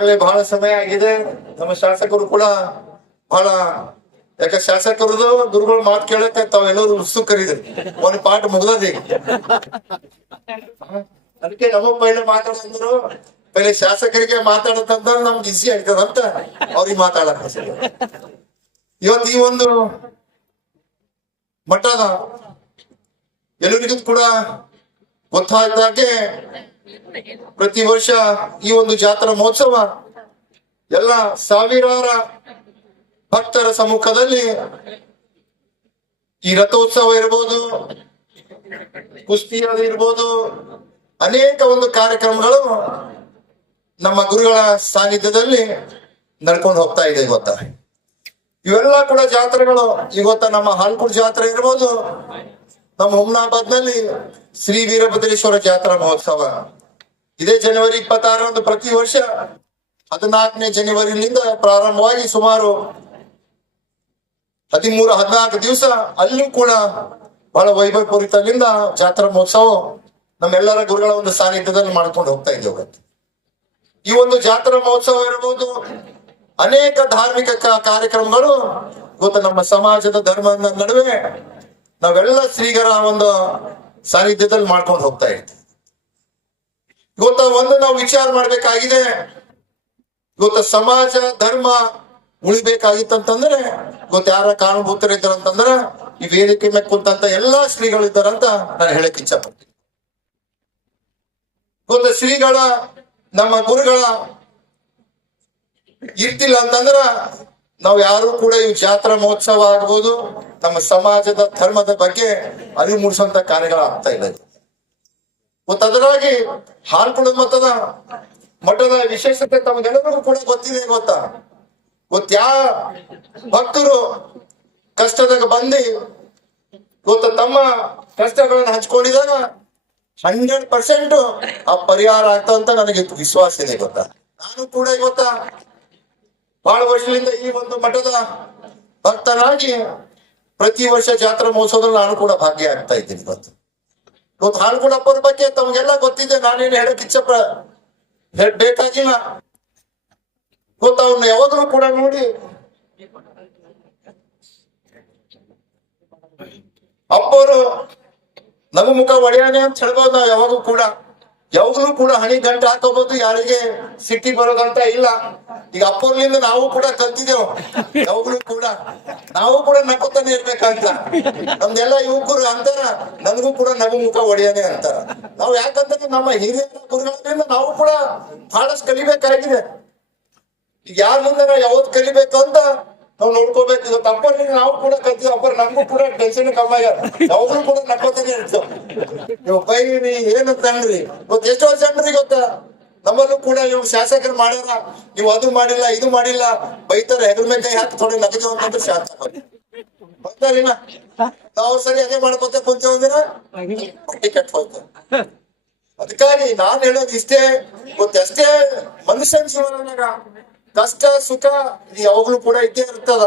ಬಹಳ ಸಮಯ ಆಗಿದೆ. ನಮ್ಮ ಶಾಸಕರು ಕೂಡ ಬಹಳ ಯಾಕ ಶಾಸಕರದು ಗುರುಗಳು ಮಾತು ಕೇಳಕ್ಕೆ ತಾವೆಲ್ಲರೂ ಉತ್ಸುಕರಿದ್ರಿ ಒಂದ್ ಪಾಠ ಮುಗಿದೇ ಅದಕ್ಕೆ ನಮ್ಮ ಪೈಲೆ ಮಾತಾಡಿದ್ರು ಪೈಲೆ ಶಾಸಕರಿಗೆ ಮಾತಾಡತ್ತಂತ ನಮ್ಗೆ ಈಸಿ ಆಗ್ತದಂತ ಅವ್ರಿಗೆ ಮಾತಾಡಕ್. ಇವತ್ತು ಈ ಒಂದು ಮಠದ ಎಲ್ಲರಿಗೂ ಕೂಡ ಗೊತ್ತಾದಾಗೆ ಪ್ರತಿ ವರ್ಷ ಈ ಒಂದು ಜಾತ್ರಾ ಮಹೋತ್ಸವ ಎಲ್ಲ ಸಾವಿರಾರ ಭಕ್ತರ ಸಮ್ಮುಖದಲ್ಲಿ ಈ ರಥೋತ್ಸವ ಇರ್ಬೋದು ಕುಸ್ತಿ ಅದು ಇರ್ಬೋದು, ಅನೇಕ ಒಂದು ಕಾರ್ಯಕ್ರಮಗಳು ನಮ್ಮ ಗುರುಗಳ ಸಾನ್ನಿಧ್ಯದಲ್ಲಿ ನಡ್ಕೊಂಡು ಹೋಗ್ತಾ ಇದೆ ಇವತ್ತ. ಇವೆಲ್ಲ ಕೂಡ ಜಾತ್ರೆಗಳು. ಇವತ್ತ ನಮ್ಮ ಹಾಲ್ಕುಡ್ ಜಾತ್ರೆ ಇರ್ಬೋದು. ನಮ್ಮ ಹುಮ್ನಾಬಾದ್ನಲ್ಲಿ ಶ್ರೀ ವೀರಭದ್ರೇಶ್ವರ ಜಾತ್ರಾ ಮಹೋತ್ಸವ. ಇದೇ ಜನವರಿ ಇಪ್ಪತ್ತಾರರಂದು ಪ್ರತಿ ವರ್ಷ ಹದಿನಾಲ್ಕನೇ ಜನವರಿಲಿಂದ ಪ್ರಾರಂಭವಾಗಿ ಸುಮಾರು ಹದಿಮೂರು, ಹದಿನಾಲ್ಕು ದಿವಸ ಅಲ್ಲೂ ಕೂಡ ಬಹಳ ವೈಭವಪೂರಿತದಿಂದ ಜಾತ್ರಾ ಮಹೋತ್ಸವ ನಮ್ಮೆಲ್ಲರ ಗುರುಗಳ ಒಂದು ಸಾನ್ನಿಧ್ಯದಲ್ಲಿ ಮಾಡ್ಕೊಂಡು ಹೋಗ್ತಾ ಇದ್ದೇವೆ ಈ ಒಂದು ಜಾತ್ರಾ ಮಹೋತ್ಸವ ಇರಬಹುದು ಅನೇಕ ಧಾರ್ಮಿಕ ಕಾರ್ಯಕ್ರಮಗಳು, ಇವತ್ತು ನಮ್ಮ ಸಮಾಜದ ಧರ್ಮದ ನಡುವೆ ನಾವೆಲ್ಲ ಶ್ರೀಗರ ಒಂದು ಸಾನ್ನಿಧ್ಯದಲ್ಲಿ ಮಾಡ್ಕೊಂಡು ಹೋಗ್ತಾ ಇರ್ತೀವಿ ಇವತ್ತ ಒಂದು ನಾವು ವಿಚಾರ ಮಾಡ್ಬೇಕಾಗಿದೆ. ಇವತ್ತ ಸಮಾಜ, ಧರ್ಮ ಉಳಿಬೇಕಾಗಿತ್ತಂತಂದ್ರೆ ಇವತ್ತು ಯಾರ ಕಾರಣಭೂತರಿದ್ದಾರಂತಂದ್ರ ಈ ವೇದಿಕೆ ಮೇಲೆ ಕುಂತಂತ ಎಲ್ಲಾ ಶ್ರೀಗಳು ಇದ್ದಾರಂತ ನಾನು ಹೇಳಕ್ ಇಚ್ಛಪಡ್ತೀನಿ. ಇವತ್ತು ಶ್ರೀಗಳ, ನಮ್ಮ ಗುರುಗಳ ಇರ್ತಿಲ್ಲ ಅಂತಂದ್ರ, ನಾವು ಯಾರು ಕೂಡ ಈ ಜಾತ್ರಾ ಮಹೋತ್ಸವ ಆಗ್ಬೋದು, ನಮ್ಮ ಸಮಾಜದ, ಧರ್ಮದ ಬಗ್ಗೆ ಅರಿವು ಮೂಡಿಸುವಂತ ಕಾರ್ಯಗಳಾಗ್ತಾ ಇಲ್ಲ ಇವತ್ತು ಅದರಾಗಿ ಹಾಲ್ಕುಳ ಮತದ ಮಠದ ವಿಶೇಷತೆ ತಮಗೆಲ್ಲರಿಗೂ ಕೂಡ ಗೊತ್ತಿದೆ ಗೊತ್ತಾ? ಗೊತ್ತ ಭಕ್ತರು ಕಷ್ಟದಾಗ ಬಂದು ಗೊತ್ತ ತಮ್ಮ ಕಷ್ಟಗಳನ್ನ ಹಂಚ್ಕೊಂಡಿದಾಗ ಹಂಡ್ರೆಡ್ ಪರ್ಸೆಂಟ್ ಆ ಪರಿಹಾರ ಆಗ್ತಾ ಅಂತ ನನಗೆ ವಿಶ್ವಾಸ ಇದೆ ಗೊತ್ತಾ? ನಾನು ಕೂಡ ಗೊತ್ತಾ ಬಹಳ ವರ್ಷದಿಂದ ಈ ಒಂದು ಮಠದ ಭಕ್ತನಾಗಿ ಪ್ರತಿ ವರ್ಷ ಜಾತ್ರಾ ಮಹೋತ್ಸವದಲ್ಲಿ ನಾನು ಕೂಡ ಭಾಗ್ಯ ಆಗ್ತಾ ಇದ್ದೀನಿ ಇವತ್ತು. ಇವತ್ತು ಹಾಲ್ಗುಡಪ್ಪರ ಬಗ್ಗೆ ತಮಗೆಲ್ಲ ಗೊತ್ತಿದೆ. ನಾನೇನು ಹೇಳಕ್ ಇಚ್ಛೆ ಬೇಕಾಗಿಲ್ಲ. ಗೊತ್ತ? ಅವನ್ನ ಯಾವಾಗಲೂ ಕೂಡ ನೋಡಿ. ಅಪ್ಪರು ನಗು ಮುಖ ಒಡೆಯಾನೆ ಅಂತ ಹೇಳ್ಬೋದು ನಾವು ಯಾವಾಗೂ ಕೂಡ. ಯಾವಾಗಲೂ ಕೂಡ ಹಣಿ ಗಂಟೆ ಹಾಕೋಬಹುದು ಯಾರಿಗೆ ಸಿಟ್ಟಿ ಬರೋದಂತ ಇಲ್ಲ. ಈಗ ಅಪ್ಪರ್ಲಿಂದ ನಾವು ಕೂಡ ಕಲ್ತಿದ್ದೇವು. ಯಾವಾಗ್ಲೂ ಕೂಡ. ನಾವು ಕೂಡ ನಕ್ಕೋತಾನೆ ಇರ್ಬೇಕಂತ ನಮ್ದೆಲ್ಲ ಯುವಕರು ಅಂತಾರ, ನನಗೂ ಕೂಡ ನಗು ಮುಖ ಒಡೆಯಾನೆ ಅಂತಾರ. ನಾವು ಯಾಕಂತಂದ್ರೆ ನಮ್ಮ ಹಿರಿಯರ ಗುರುಗಳಿಂದ ನಾವು ಕೂಡ ಬಹಳಷ್ಟು ಕಲಿಬೇಕಾಗಿದೆ. ಈಗ ಮುಂದೆ ನಾವು ಕಲಿಬೇಕು ಅಂತ ನಾವು ನೋಡ್ಕೋಬೇಕು ಇದು ತಪ್ಪಲ್ಲಿ ನಾವು ಕೂಡ ಕಲ್ತೀವಿ ಅಪ್ಪ ನಮಗೂ ಕೂಡ ಟೆನ್ಷನ್ ಕಮ್ಮಿ ಆಗ್ಯಾರ ಕೂಡ ನಡ್ಕೋತೀನಿ ಇವ್ ನೀವು ಬೈ ನೀ ಏನಂತ ಅನ್ರಿ ಇವತ್ತು ಎಷ್ಟೋ ಅನ್ರಿ ಗೊತ್ತಾ. ನಮ್ಮಲ್ಲೂ ಕೂಡ ಇವ್ ಶಾಸಕರು ಮಾಡ್ಯಾರ. ನೀವು ಅದು ಮಾಡಿಲ್ಲ ಇದು ಮಾಡಿಲ್ಲ. ಬೈತಾರ ಹೆಗಲ ಮೇಲೆ ಕೈ ಹಾಕಿ ಥೋಡೆ ನಗದು ಅಂತಂದ್ರೆ ಶಾಸಕ ನಾವು ಸರಿ ಅದೇ ಮಾಡ್ಕೋತ ಕುಂತೇವ್ ಒಂದಿನ ಹೊಟ್ಟೆ ಕೆಟ್ಟ ಹೋಯ್ತು ಅದಕ್ಕಾಗಿ ನಾನ್ ಹೇಳೋದು ಇಷ್ಟೇ. ಗೊತ್ತಷ್ಟೇ ಮನುಷ್ಯನ ಜೀವನದಾಗ ಕಷ್ಟ ಸುಖ ಯಾವಾಗ್ಲೂ ಕೂಡ ಇದ್ದೇ ಇರ್ತದ.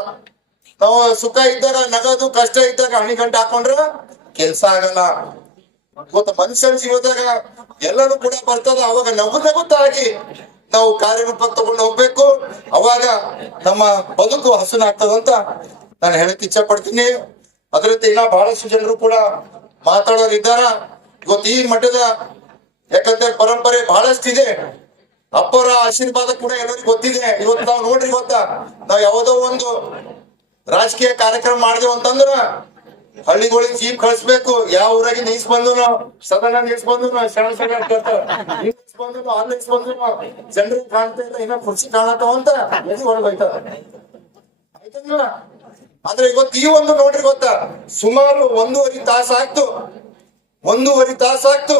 ನಾವು ಸುಖ ಇದ್ದಾಗ, ನಗದು ಕಷ್ಟ ಇದ್ದಾಗ ಹಣಿಗಂಟು ಹಾಕೊಂಡ್ರ ಕೆಲ್ಸ ಆಗಲ್ಲ. ಗೊತ್ತ ಮನುಷ್ಯನ ಜೀವದಾಗ ಎಲ್ಲರೂ ಕೂಡ ಬರ್ತದ. ಅವಾಗ ನಗು ನಗುತ್ತಾಗಿ ನಾವು ಕಾರ್ಯರೂಪ ತಗೊಂಡು ಹೋಗ್ಬೇಕು. ಅವಾಗ ನಮ್ಮ ಬದುಕು ಹಸುನಾಗ್ತದಂತ ನಾನು ಹೇಳಕ್ ಇಚ್ಛೆ ಪಡ್ತೀನಿ ಅದರಂತೆ ಇನ್ನ ಬಹಳಷ್ಟು ಜನರು ಕೂಡ ಮಾತಾಡೋರು ಇದ್ದಾರ ಇವತ್ತು ಈ ಮಠದ ಯಾಕಂದ್ರೆ ಪರಂಪರೆ ಬಹಳಷ್ಟಿದೆ. ಅಪ್ಪರ ಆಶೀರ್ವಾದ ಕೂಡ ಎಲ್ಲರಿಗೂ ಗೊತ್ತಿದೆ. ಇವತ್ತು ನಾವು ನೋಡ್ರಿ ಗೊತ್ತಾ ನಾವು ಯಾವುದೋ ಒಂದು ರಾಜಕೀಯ ಕಾರ್ಯಕ್ರಮ ಮಾಡಿದೆವು ಅಂತಂದ್ರ ಹಳ್ಳಿಗಳಿಗೆ ಜೀಪ್ ಕಳಿಸ್ಬೇಕು. ಯಾವ ಊರಾಗಿ ನೀಸ್ ಬಂದು ಸದನ ನೀಸ್ ಬಂದು ಸಣ್ಣ ಸಣ್ಣ ನೀಸ್ ಬಂದು ಅಲ್ಲಿ ಜನರಿಗೆ ಕಾಣ್ತಾ ಇಲ್ಲ, ಇನ್ನ ಖುಷಿ ಕಾಣತಾವ ಅಂತ ಎಲ್ಲಿ ಆದ್ರೆ ಇವತ್ತು ಈ ಒಂದು ನೋಡ್ರಿ ಗೊತ್ತ, ಸುಮಾರು ಒಂದೂವರೆ ತಾಸು ಆಗ್ತು ಒಂದೂವರೆ ತಾಸು ಆಗ್ತು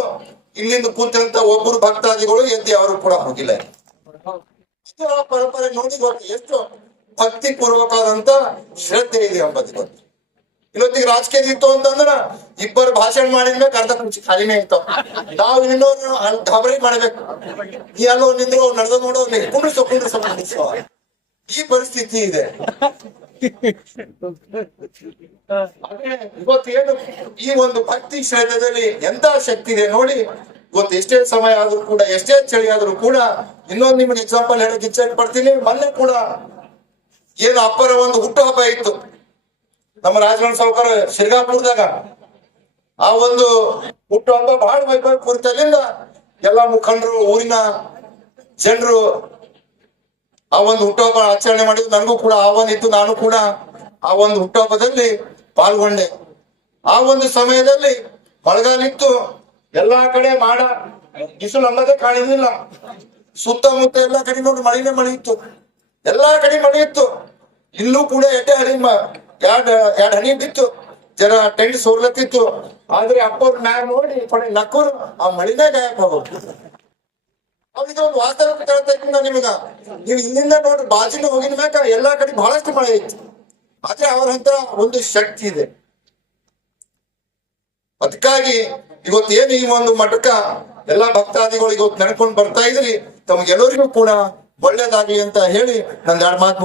ಇಲ್ಲಿಂದ ಕುಂತಂತ ಒಬ್ಬರು ಭಕ್ತಾದಿಗಳು ಎದ್ದು ಯಾರು ಕೂಡ ಹೋಗಿಲ್ಲ. ಪರಂಪರೆ ನೋಡಿ ಗೊತ್ತು, ಎಷ್ಟು ಭಕ್ತಿ ಪೂರ್ವಕವಾದಂತ ಶ್ರದ್ಧೆ ಇದೆ ಎಂಬುದು ಗೊತ್ತು. ಇಲ್ಲೊತ್ತಿಗೆ ರಾಜಕೀಯ ಇತ್ತು ಅಂತಂದ್ರ ಇಬ್ಬರು ಭಾಷಣ ಮಾಡಿದ್ಮೇಲೆ ಅರ್ಧ ಕುಂಚಿ ಖಾಲಿನೇ ಇತ್ತು. ನಾವು ಇನ್ನೊಂದು ಗಾಬರಿ ಮಾಡ್ಬೇಕು. ಈ ಅಲ್ಲೋ ನಿಂದ್ರು ನಡೆದ ನೋಡೋ ಕುಂಡ್ರಿಸೋ ಕುಂಡ್ರಿಸೋ ಕುಂಡ್ರಿಸೋ. ಈ ಪರಿಸ್ಥಿತಿ ಇದೆ. ಇವತ್ತು ಏನು ಈ ಒಂದು ಭಕ್ತಿ ಶ್ರದ್ಧೆದಲ್ಲಿ ಎಂತ ಶಕ್ತಿ ಇದೆ ನೋಡಿ ಇವತ್ತು ಎಷ್ಟೇ ಸಮಯ ಆದ್ರೂ ಕೂಡ, ಎಷ್ಟೇ ಚಳಿ ಆದ್ರೂ ಕೂಡ, ಇನ್ನೊಂದು ನಿಮ್ಗೆ ಎಕ್ಸಾಂಪಲ್ ಹೇಳಕ್ ಇಚ್ಛೆ ಪಡ್ತೀನಿ. ಮೊನ್ನೆ ಕೂಡ ಏನು ಅಪ್ಪರ ಒಂದು ಹುಟ್ಟುಹಬ್ಬ ಇತ್ತು. ನಮ್ಮ ರಾಜಗಣ ಸಾವುಕಾರ ಶಿರ್ಗಾಪುರದಾಗ. ಆ ಒಂದು ಹುಟ್ಟುಹಬ್ಬ ಬಹಳ ವೈಭವ ಕುರಿತಲ್ಲಿಂದ ಎಲ್ಲಾ ಮುಖಂಡರು, ಊರಿನ ಜನರು ಆ ಒಂದು ಹುಟ್ಟುಹಬ್ಬ ಆಚರಣೆ ಮಾಡಿದ್ರು. ನನಗೂ ಕೂಡ ಆಹ್ವಾನ ಇತ್ತು. ನಾನು ಕೂಡ ಆ ಒಂದು ಹುಟ್ಟುಹಬ್ಬದಲ್ಲಿ ಪಾಲ್ಗೊಂಡೆ. ಆ ಒಂದು ಸಮಯದಲ್ಲಿ ಮಳೆಗಾಲ ಇತ್ತು. ಎಲ್ಲಾ ಕಡೆ ಮಾಡ. ಬಿಸಿಲು ಅನ್ನೋದೇ ಕಾಣಿರ್ಲಿಲ್ಲ. ಸುತ್ತಮುತ್ತ ಎಲ್ಲಾ ಕಡೆ ನೋಡಿ ಮಳೆನೇ ಮಳೆ ಇತ್ತು. ಎಲ್ಲಾ ಕಡೆ ಮಳೆ ಇತ್ತು. ಇಲ್ಲೂ ಕೂಡ ಎಟ್ಟೆ ಹನಿ ಎರಡ್ ಎರಡ್ ಹನಿ ಬಿತ್ತು. ಜರ ಟೆಂಟ್ ಸೋರ್ಲತ್ತಿತ್ತು. ಆದ್ರೆ ಅಪ್ಪವ್ರ ಮ್ಯಾಗ ನೋಡಿ, ಕೊನೆ ನಕ್ಕೂರು ಆ ಮಳಿನೇ ಗಾಯಕ ಅವ್ರಿಗೆ ಒಂದು ವಾಸ್ತವ ಇದ್ದೀನಿ ನಿಮಗ. ನೀವು ಇಲ್ಲಿಂದ ನೋಡ್ರಿ ಬಾಜಿನ ಹೋಗಿದ ಮ್ಯಾಕ ಎಲ್ಲಾ ಕಡೆ ಬಹಳಷ್ಟು ಮಳೆ ಇತ್ತು. ಆದ್ರೆ ಅವ್ರ ಹತ್ರ ಒಂದು ಶಕ್ತಿ ಇದೆ. ಅದಕ್ಕಾಗಿ ಇವತ್ತು ಏನು ಈ ಒಂದು ಮಠಕ ಎಲ್ಲಾ ಭಕ್ತಾದಿಗಳು ಇವತ್ತು ನೆನ್ಕೊಂಡು ಬರ್ತಾ ಇದ್ರಿ, ತಮಗೆಲ್ಲರಿಗೂ ಕೂಡ ಒಳ್ಳೇದಾಗ್ಲಿ ಅಂತ ಹೇಳಿ ನನ್ನ ಎರಡು ಮಾತು